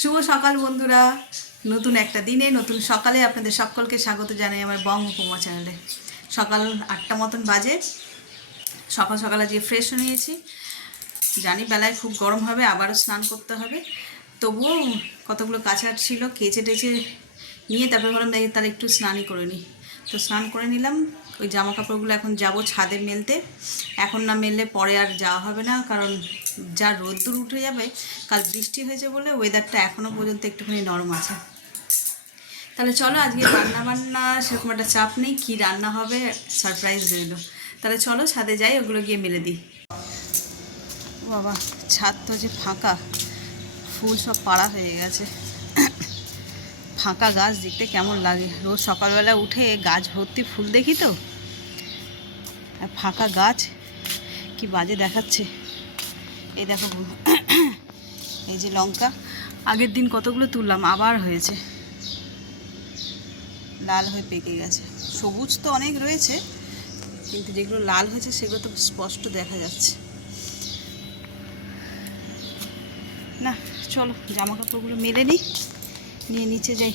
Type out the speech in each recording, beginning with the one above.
শুভ সকাল বন্ধুরা। নতুন একটা দিনে, নতুন সকালে আপনাদের সকলকে স্বাগত জানাই আমার বং উপমা চ্যানেলে। সকাল আটটা মতন বাজে। সকাল সকাল আজকে ফ্রেশ হয়ে নিয়েছি। জানি বেলায় খুব গরম হবে, আবারও স্নান করতে হবে। তবুও কতগুলো কাছাট ছিল, কেচে টেচে নিয়ে তারপরে ভাবলাম তাহলে একটু স্নানই করে নিই। তো স্নান করে নিলাম। ওই জামা কাপড়গুলো এখন যাব ছাদে মেলতে। এখন না মেললে পরে আর যাওয়া হবে না, কারণ যা রোদ্দুর উঠে যাবে, কাল বৃষ্টি হয়েছে বলে ওয়েদারটা এখনও পর্যন্ত একটুখানি নরম আছে। তাহলে চলো আজকে রান্না বান্না সেরকম একটা চাপ নেই, কী রান্না হবে সারপ্রাইজ রইল। তাহলে চলো ছাদে যাই, ওগুলো গিয়ে মেলে দিই। বাবা, ছাদ তো যে ফাঁকা, ফুল সব পাড়া হয়ে গেছে। ফাঁকা গাছ দেখতে কেমন লাগে? রোজ সকালবেলা উঠে গাছ ভর্তি ফুল দেখি তো? আর ফাঁকা গাছ, কি বাজে দেখাচ্ছে। এই দেখো এই যে লঙ্কা। আগের দিন কতগুলো তুললাম, আবার হয়েছে। লাল হয়ে পেকে গেছে। সবুজ তো অনেক রয়েছে, কিন্তু যেগুলো লাল হয়েছে সেগুলো তো স্পষ্ট দেখা যাচ্ছে। না, চলো জামা কাপড়গুলো মেলে নিই, নিয়ে নিচে যাই।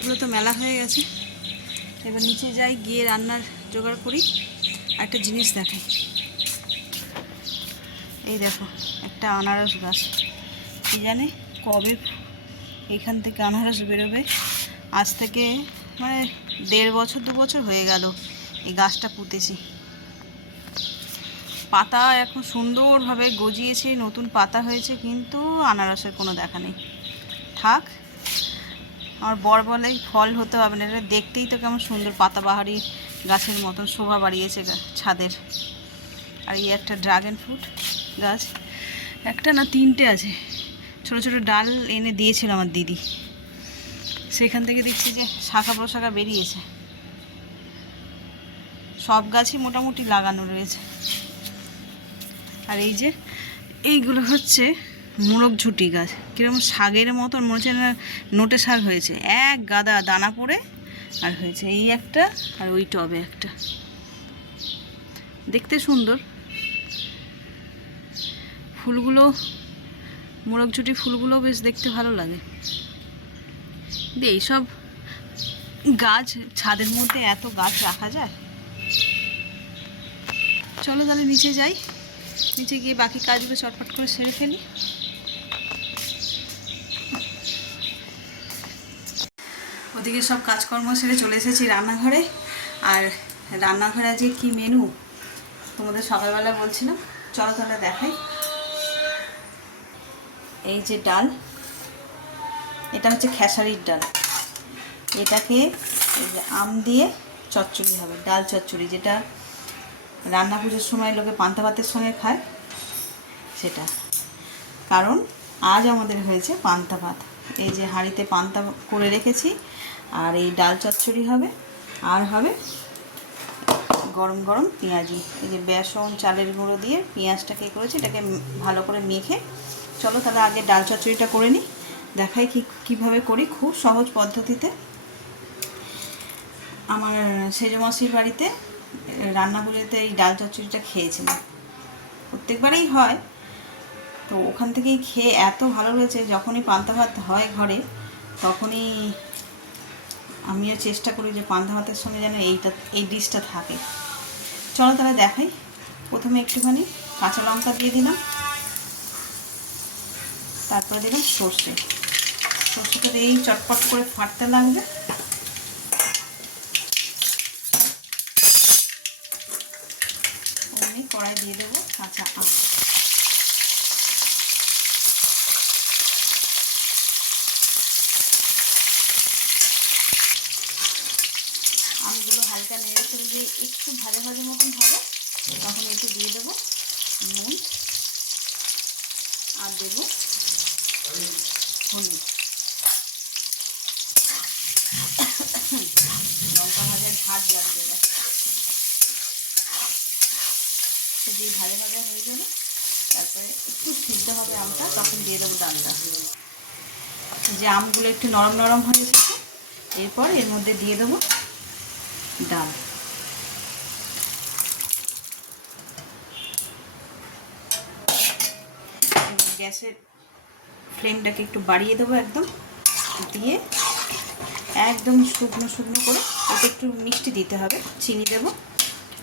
এগুলো তো মেলা হয়ে গেছে। এবার নিচে যাই, গিয়ে রান্নার জোগাড় করি। আর একটা জিনিস দেখাই। এই দেখো, একটা আনারস গাছ। কি জানে কবে এখান থেকে আনারস বেরোবে। আজ থেকে মানে দেড় বছর, দু বছর হয়ে গেল এই গাছটা পুঁতেছি। পাতা এখন সুন্দরভাবে গজিয়েছে, নতুন পাতা হয়েছে, কিন্তু আনারসের কোনো দেখা নেই। থাক আমার বর বলে ফল হতে হবে না, এটা দেখতেই তো কেমন সুন্দর পাতাবাহারি গাছের মতন শোভা বাড়িয়েছে ছাদের। আর এই একটা ড্রাগন ফ্রুট গাছ। একটা না তিনটে আছে। ছোট ছোট ডাল এনে দিয়েছিল আমার দিদি। সেখান থেকে দেখছি যে শাখা প্রশাখা বেরিয়েছে। সব গাছই মোটামুটি লাগানো রয়েছে। আর এই যে, এইগুলো হচ্ছে মোরগ ঝুটি গাছ। কীরকম শাগের মতন মনে হচ্ছে নোটে শাক হয়েছে। এক গাদা দানা পড়ে আর হয়েছে এই একটা আর ওই টবে একটা। দেখতে সুন্দর। ফুলগুলো, মোরগ ঝুটি ফুলগুলো বেশ দেখতে ভালো লাগে। এইসব গাছ, ছাদের মধ্যে এত গাছ রাখা যায়? চলো তাহলে নিচে যাই। নিচে গিয়ে বাকি কাজগুলো চটপট করে সেরে ফেলি। ওদিকে সব কাজকর্ম সেরে চলে এসেছি রান্নাঘরে। আর রান্নাঘরে আজকে কি মেনু তোমাদের সকালবেলা বলছিলাম। চলো তাহলে দেখাই। এই যে ডাল। এটা হচ্ছে খেসারির ডাল। এটাকে আম দিয়ে চচ্চড়ি হবে, ডাল চচ্চড়ি, যেটা রান্না পুজোর সময় লোকে পান্তা ভাতের সঙ্গে খায়, সেটা। কারণ আজ আমাদের হয়েছে পান্তা ভাত। এই যে হাঁড়িতে পান্তা করে রেখেছি, আর এই ডাল চচ্চড়ি হবে, আর হবে গরম গরম পেঁয়াজি। এই যে বেসন, চালের গুঁড়ো দিয়ে পেঁয়াজটাকে করেছি, এটাকে ভালো করে মেখে। চলো তাহলে আগে ডাল চচ্চড়িটা করে নিই, দেখাই কি, কীভাবে করি, খুব সহজ পদ্ধতিতে। আমার সেজ মাসির বাড়িতে রান্না পুজোতে এই ডাল চচ্চড়িটা খেয়েছিলাম। প্রত্যেকবারেই হয় তো ওখান থেকেই খেয়ে এত ভালো হয়েছে যখনই পান্তা ভাত হয় ঘরে, তখনই আমিও চেষ্টা করি যে পান্তা ভাতের সঙ্গে যেন এইটা, এই ডিশটা থাকে। চলো তাহলে দেখাই। প্রথমে একটুখানি কাঁচা লঙ্কা দিয়ে দিলাম। তারপরে দিলাম সর্ষে। সর্ষেটা দিয়েই চটপট করে ফাটতে লাগবে অমনি কড়াই দিয়ে দেবো কাঁচা আম আমগুলো হালকা নেড়ে চেড়ে দিয়ে একটু ভাজা ভাজা মতন হবে, তখন একটু দিয়ে দেবো নুন আর দেবো হলুদ। লঙ্কা ভাজার ভাজ লাগবে যদি ভাজা ভাজা হয়ে যাবে তারপরে একটু সিদ্ধ হবে আমটা, তখন দিয়ে দেবো ডালটা। যে আমগুলো একটু নরম নরম হয়ে এসেছে এরপর এর মধ্যে দিয়ে দেবো ডাল গ্যাসের ফ্লেমটাকে একটু বাড়িয়ে দেবো একদম। দিয়ে একদম শুকনো শুকনো করে ওতে একটু মিষ্টি দিতে হবে, চিনি দেবো।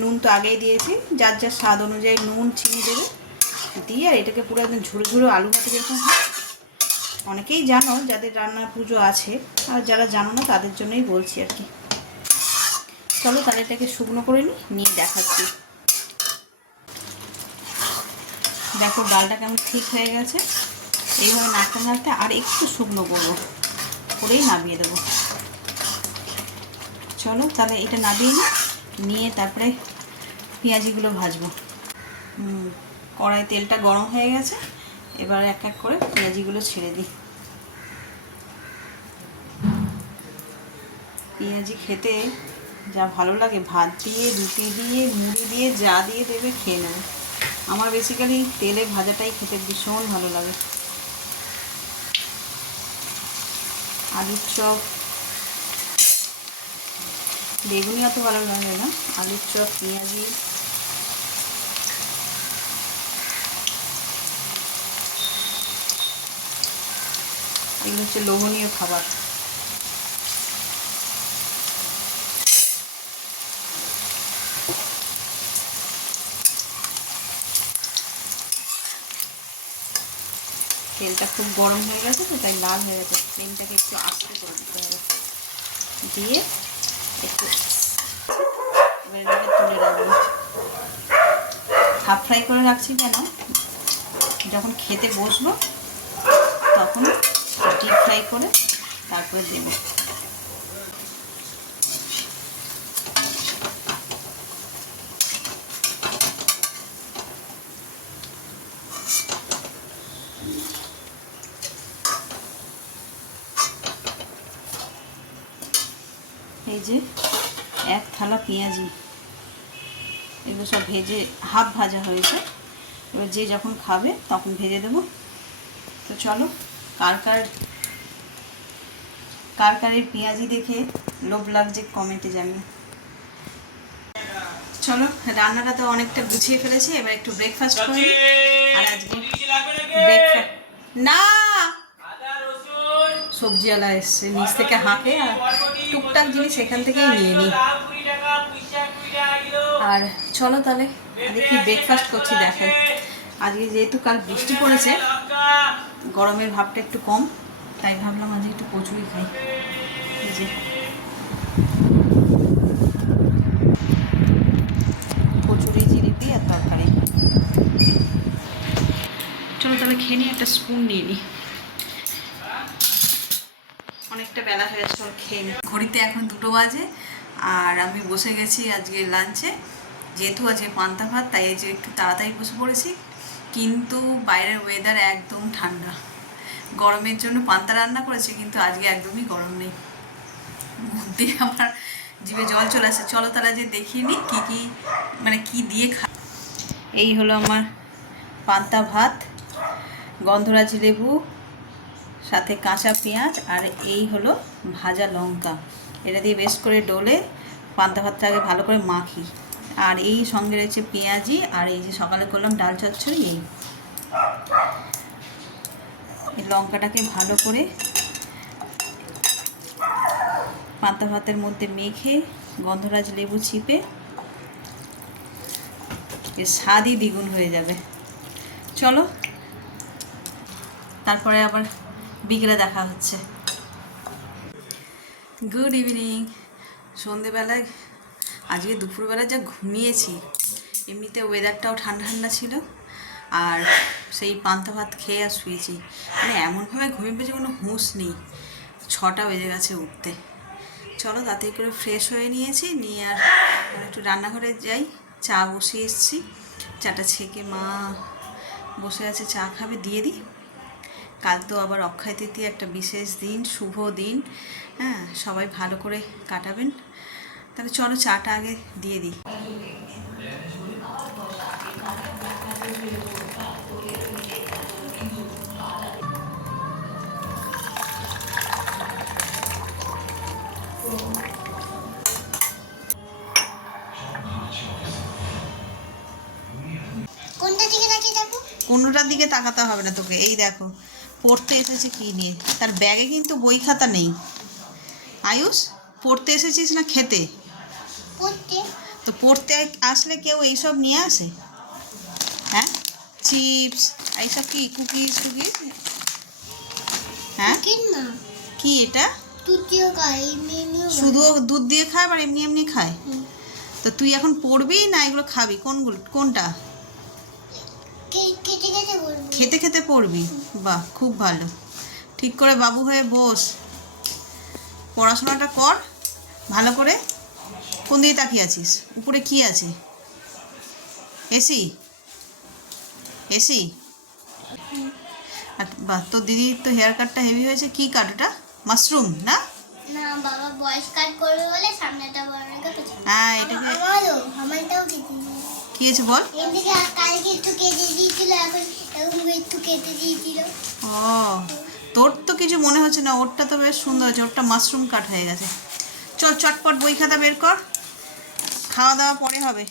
নুন তো আগেই দিয়েছি, যার যার স্বাদ অনুযায়ী নুন, চিনি দেবে। দিয়ে আর এটাকে পুরো একদম ঝুড়ো ঝুড়ো আলু ভাতে যেরকম অনেকেই জানো যাদের রান্নার পুজো আছে, আর যারা জানো না, তাদের জন্যই বলছি আর কি। চলো তাহলে এটাকে শুকনো করে নিই, নিয়ে দেখাচ্ছি। দেখো, ডালটা কেমন ঠিক হয়ে গেছে। এইভাবে নাড়তে নাড়তে আর একটু শুকনো করব, করেই নামিয়ে দেবো। চলো, তাহলে এটা নামিয়ে নিই, নিয়ে তারপরে পেঁয়াজিগুলো ভাজবো। কড়াই তেলটা গরম হয়ে গেছে, এবার এক এক করে পেঁয়াজিগুলো ছেড়ে দিই। পেঁয়াজি খেতে যা ভালো লাগে, ভাত দিয়ে, রুটি দিয়ে, মুড়ি দিয়ে, যা দিয়ে দেবে খেয়ে নেবে। আমার বেসিক্যালি তেলে ভাজাটাই খেতে ভীষণ ভালো লাগে। আলুর চপ। বেগুনি অত ভালো লাগে না, আলুর চপ, পেঁয়াজি। এগুলো হচ্ছে লোভনীয় খাবার। তেলটা খুব গরম হয়ে গেছে তো, তাই লাল হয়ে গেছে। তেলটাকে একটু আস্তে করে দিতে হবে। দিয়ে একটু তুলে রাখব। হাফ ফ্রাই করে রাখছি কেন? যখন খেতে বসবো, তখন ডিপ ফ্রাই করে তারপরে দেবো। এই যে এক থালা পেঁয়াজি এগুলো সব ভেজে হাফ ভাজা হয়েছে। এবার যে যখন খাবে তখন ভেজে দেবো। তো চলো কার কার কার কার এই পেঁয়াজি দেখে লোভ লাগছে কমেন্টে জানিয়ে চলো রান্নাটা তো অনেকটা গুছিয়ে ফেলেছি এবার একটু ব্রেকফাস্ট করি আর আজকে ব্রেকফাস্ট না! সবজিওয়ালা এসছে নিচ থেকে হাঁকে আর টুকটাক জিনিস এখান থেকেই নিয়ে নিই। আর চলো তাহলে দেখি ব্রেকফাস্ট করছি দেখাই আজকে যেহেতু কাল বৃষ্টি পড়েছে, গরমের ভাবটা একটু কম, তাই ভাবলাম আজকে একটু কচুরি খাই। যে। কচুরি জিলিপি আর তরকারি। চলো তাহলে খেয়ে নিই, একটা স্পুন নিয়ে নিই। বেলা হয়ে গেছে খেয়ে নিই ঘড়িতে এখন দুটো বাজে, আর আমি বসে গেছি আজকে লাঞ্চে যেহেতু আজকে পান্তা ভাত, তাই যে একটু তাড়াতাড়ি বসে পড়েছি। কিন্তু বাইরের ওয়েদার একদম ঠান্ডা। গরমের জন্য পান্তা রান্না করেছি, কিন্তু আজকে একদমই গরম নেই। মুখ দিয়ে আমার জিভে জল চলে আসে। চলো তারা যে দেখিয়ে নিই কী কী মানে কি দিয়ে খা এই হলো আমার পান্তা ভাত, গন্ধরাজি লেবু সাথে কাঁচা পেঁয়াজ আর এই হলো ভাজা লঙ্কা। এটা দিয়ে বেশ করে ডলে পান্তা ভাতটা আগে ভালো করে মাখি। আর এই সঙ্গে রয়েছে পেঁয়াজি আর এই যে সকালে করলাম ডাল চচ্চড়ি, এই। এই লঙ্কাটাকে ভালো করে পান্তা ভাতের মধ্যে মেখে গন্ধরাজ লেবু চিপে এর স্বাদই দ্বিগুণ হয়ে যাবে। চলো, তারপরে আবার বিকেলে দেখা হচ্ছে। গুড ইভিনিং সন্ধেবেলায়, আজকে দুপুরবেলা যা ঘুমিয়েছি, এমনিতে ওয়েদারটাও ঠান্ডা ঠান্ডা ছিল, আর সেই পান্তা ভাত খেয়ে আর শুয়েছি। মানে এমনভাবে ঘুমিয়ে পেয়েছি কোনো হুঁশ নেই। ছটা বেজে গেছে উঠতে। চলো তাতে করে ফ্রেশ হয়ে নিয়েছি, নিয়ে আর একটু রান্নাঘরে যাই। চা বসিয়ে এসেছি। চাটা ছেঁকে মা বসে আছে, চা খাবে, দিয়ে দিই। কাল তো আবার অক্ষয় তৃতীয়া একটা বিশেষ দিন শুভ দিন। হ্যাঁ সবাই ভালো করে কাটাবেন। তাহলে চলো চাটা আগে দিয়ে দিই। কোনটা কোনোটার দিকে তাকাতে হবে না তোকে। এই দেখো। পড়তে এসেছে কি নিয়ে? তার ব্যাগে কিন্তু বই খাতা নেই। আয়ুষ পড়তে এসেছিস না খেতে? তো পড়তে আসলে কেউ এইসব নিয়ে আসে? হ্যাঁ? চিপস এইসব কি? কুকিজ কুকিজ হ্যাঁ? কিন না। কি এটা? শুধু দুধ দিয়ে খায় আর এমনি এমনি খায়? তো তুই এখন পড়বি না এগুলো খাবি? কোনগুলো কোনটা? খেতে খেতে পড়বি। বাহ খুব ভালো। ঠিক করে বাবু হয়ে বস। পড়াশোনাটা কর ভালো করে। কোন দিকে তাকিয়ে আছিস? উপরে কি আছে? এসি এসি আর বাহ তোর দিদির তো হেয়ার কাটটা হেভি হয়েছে। কি কাট এটা? মাশরুম না? না বাবা বয়স কাট করবে বলে সামনেটা বড় রেখে পেছনে হ্যাঁ এটাকে আমারও আমারটাও কেটে কি হয়েছে বল কালকে একটু কেটে দিয়েছিল এখন এখন একটু কেটে দিয়েছিল। ও তোর তো কিছু মনে হচ্ছে না ওরটা তো বেশ সুন্দর হয়েছে ওরটা মাশরুম কাট হয়ে গেছে। চল চটপট বই খাতা বের কর খাওয়া দাওয়া পরে হবে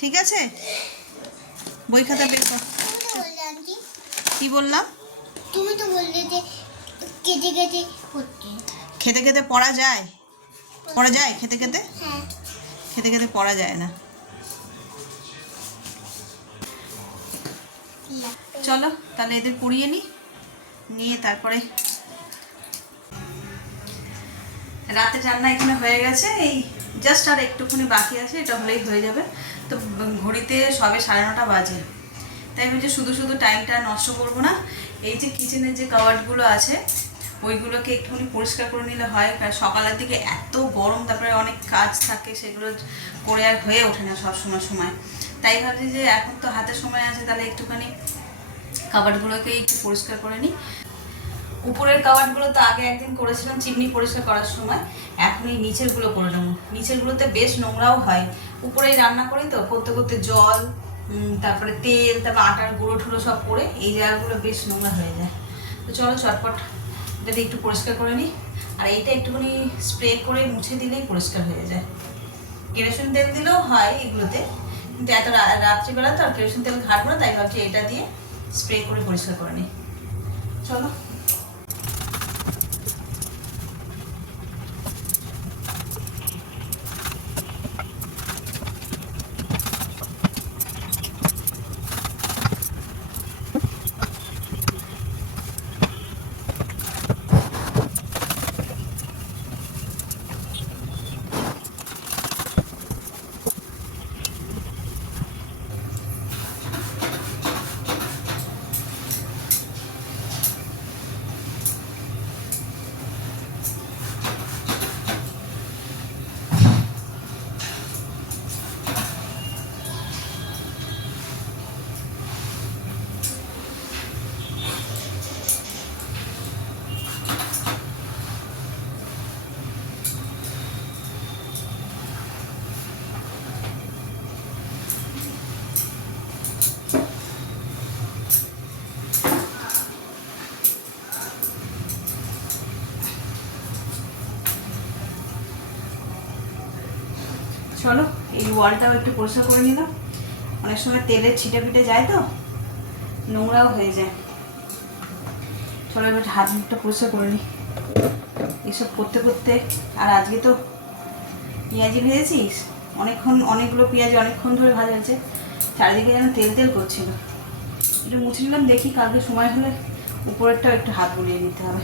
ঠিক আছে? বই খাতা বের কর। কি বললাম? তুমি তো বললে যে কেটে কেটে পড়তে। খেতে খেতে পড়া যায়? পড়া যায় খেতে খেতে? হ্যাঁ। খেতে খেতে পড়া যায় না। চলো, তাহলে এদের পড়িয়ে নিই নিয়ে তারপরে রাতে রান্না এখানে হয়ে গেছে, এই জাস্ট আর একটুখানি বাকি আছে, এটা হলেই হয়ে যাবে। তো ঘড়িতে সবে সাড়ে নটা বাজে। তাই বলছি শুধু শুধু টাইমটা নষ্ট করব না, এই যে কিচেনের যে কাওয়ার্ডগুলো আছে, ওইগুলোকে একটুখানি পরিষ্কার করে নিলে হয়, কারণ সকালের দিকে এত গরম, তারপরে অনেক কাজ থাকে, সেগুলো করে আর হয়ে ওঠে না সব সময় সময়। তাই ভাবছি যে এখন তো হাতে সময় আছে, তাহলে একটুখানি কাবারগুলোকে একটু পরিষ্কার করে নিই। উপরের কাবারগুলো তো আগে একদিন করেছিলাম, চিমনি পরিষ্কার করার সময়। এখন এই নিচেরগুলো করে নেব। নিচেরগুলোতে বেশ নোংরাও হয়। উপরেই রান্না করি তো, করতে করতে জল তারপরে তেল, তারপর আটার গুঁড়ো ঠুড়ো সব পরে এই জায়গাগুলো বেশ নোংরা হয়ে যায়। তো চলো চটপট যদি একটু পরিষ্কার করে নিই। আর এইটা একটুখানি স্প্রে করে মুছে দিলেই পরিষ্কার হয়ে যায়। কেরোসিন তেল দিলেও হয় এগুলোতে। কিন্তু এত রাত্রিবেলা তো আর কেরোসিন তেল ঘাটবো না, তাই ভাবছি এটা দিয়ে স্প্রে করে পরিষ্কার করে নিই। চলো। চলো, এই ওয়ালটাও একটু পরিষ্কার করে নিলাম। অনেক সময় তেলের ছিটে পিটে যায় তো, নোংরাও হয়ে যায়। চলো, এবার হাত মুখটা পরিষ্কার করে নিই। এসব করতে করতে, আর আজকে তো পেঁয়াজি ভেজেছিস? অনেকক্ষণ, অনেকগুলো পেঁয়াজি অনেকক্ষণ ধরে ভাজা হয়েছে। চারিদিকে যেন তেল তেল করছিল। একটু মুছে নিলাম, দেখি কালকে সময় হলে উপরেরটাও একটু হাত বুলিয়ে নিতে হবে।